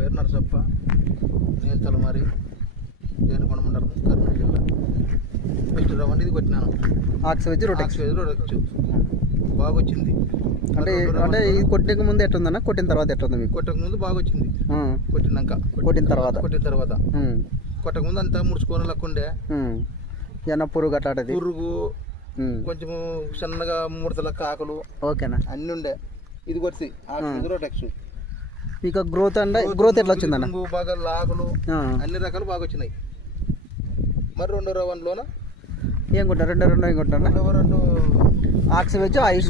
పేరు నరసప్ప, నేను తలమారి దేనికొండ మండలం, కర్నూలు జిల్లా. ఫస్ట్ రౌండ్ ఇది కొట్టినాను. ఆక్సివేజ్ రొటెక్స్ బాగా వచ్చింది. అంటే ఇది కొట్టిన ముందు ఎట్లుందన్న, కొట్టిన తర్వాత ఎట్లుంది మీకు? కొట్టక ముందు బాగా వచ్చింది, కొట్టిన తర్వాత కొట్టక ముందు అంతా ముడుచుకొని లక్కుండే ఏమన్నా పురుగు అట్లాంటిది, పురుగు కొంచెం సన్నగా ముడతల కాకులు ఓకేనా అన్నీ ఉండే. ఇది కొట్టి రొటెక్స్ ఇక గ్రోత్ ఎట్లా వచ్చిందన్న? బాగా లాగులు అన్ని రకాలు బాగా వచ్చినాయి. మరి రెండో రౌండ్లోన ఏం కొట్టారు? రెండో ఏం కొట్టారు? రెండు ఆక్సివేజ్ ఐస్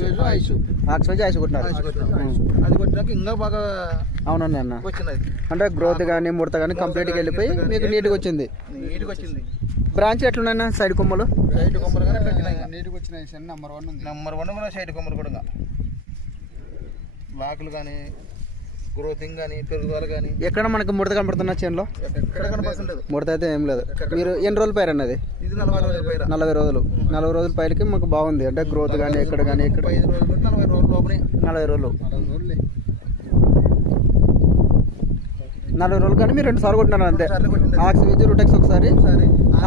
కొట్టినారు. అది కొట్టినాక ఇంకా బాగా అవునండి అన్న వచ్చినాయి. అంటే గ్రోత్ కానీ ముడత కానీ కంప్లీట్గా వెళ్ళిపోయి మీకు నీట్గా వచ్చింది. బ్రాంచ్ ఎట్లున్నాయన్న? సైడ్ కొమ్మలు నీట్గా వచ్చినాయి. నెంబర్ 1 కూడా సైడ్ కొమ్మలు కూడా లాకులు కానీ గ్రోతింగ్ కానీ పెరుగుదల కానీ ఎక్కడ మనకు ముడత కనపడుతున్నా చేనులో? ఎక్కడ కనపడుతుండదు ముడత అయితే ఏం లేదు. మీరు ఎన్ని రోజులు పైరు అన్నది? ఇది 40 రోజుల పైరు. 40 రోజుల పైరుకి మాకు బాగుంది. అంటే గ్రోత్ కానీ ఎక్కడ కానీ 5 రోజులు 40 రోజులు లోపలే. 40 రోజులు 40 రోజులు కానీ మీరు 2 సార్లు కొట్టినారు అంతే. ఆక్సివేజ్ రొటెక్స్ ఒకసారి,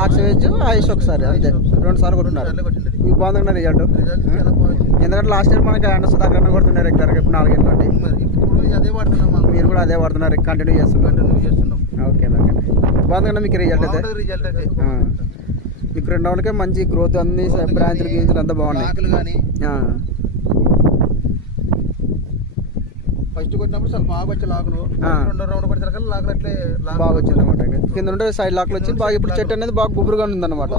ఆక్సివేజ్ ఐస్ ఒకసారి, అంతే 2 సార్లు కొట్టినారు. మీకు బాగుంది రిజల్ట్. ఎందుకంటే లాస్ట్ ఇయర్ మనకి అండ సుధాకర్ కొడుతున్నారు రెగ్యులర్గా. ఇప్పుడు 4 ఏళ్ళ నుండి మీరు కూడా అదే వాడుతున్నారు, కంటిన్యూ చేస్తున్నారు. ఓకే బాగుంది మీకు రిజల్ట్ అయితే. మీకు 2 రౌండ్కే మంచి గ్రోత్, అన్ని బ్రాంచ్లు గీంచులు అంతా బాగున్నాయి. ఫస్ట్ కొట్టినప్పుడు చాలా బాగా వచ్చే లాకులు, రెండో రౌండ్ కొట్టిన లాకులు అట్లే బాగా వచ్చింది అనమాట. కింద ఉంటే సైడ్ లాక్లు వచ్చి బాగా ఇప్పుడు చెట్టు అనేది బాగా గుబురుగా ఉందన్నమాట.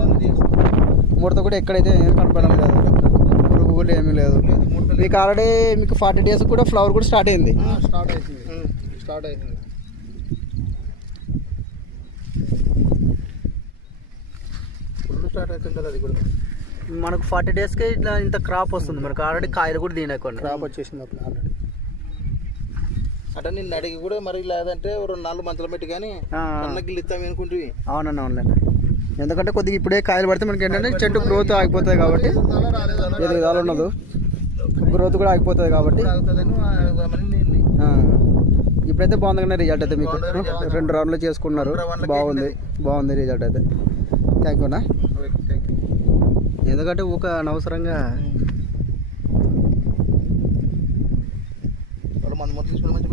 ముడత కూడా ఎక్కడైతే ఏం కనపడడం లేదు, పురుగు కూడా ఏమీ లేదు. మీకు ఆల్రెడీ మీకు 40 days కూడా ఫ్లవర్ కూడా స్టార్ట్ అయింది. అది కూడా మనకు 40 daysకే ఇట్లా ఇంత క్రాప్ వస్తుంది. మనకు ఆల్రెడీ కాయలు కూడా దీని క్రాప్ వచ్చేసింది అప్పుడు ఆల్రెడీ. అంటే నిన్ను అడిగి కూడా మరి లేదంటే 2-4 మంత్రులు పెట్టి కానీ అన్నగిల్లు ఇస్తాం అనుకుంటువి. అవునండి. ఎందుకంటే కొద్దిగా ఇప్పుడే కాయలు పడితే మనకి ఏంటంటే చెట్టు గ్రోత్ ఆగిపోతుంది కాబట్టి, ఎదుగుదల ఉండదు, గ్రోత్ కూడా ఆగిపోతుంది కాబట్టి. ఇప్పుడైతే బాగుంది కానీ రిజల్ట్ అయితే మీకు 2 రౌండ్లు చేసుకున్నారు. బాగుంది రిజల్ట్ అయితే. థ్యాంక్ యూనా. ఎందుకంటే ఒక అనవసరంగా మందు తీసుకుని మంచి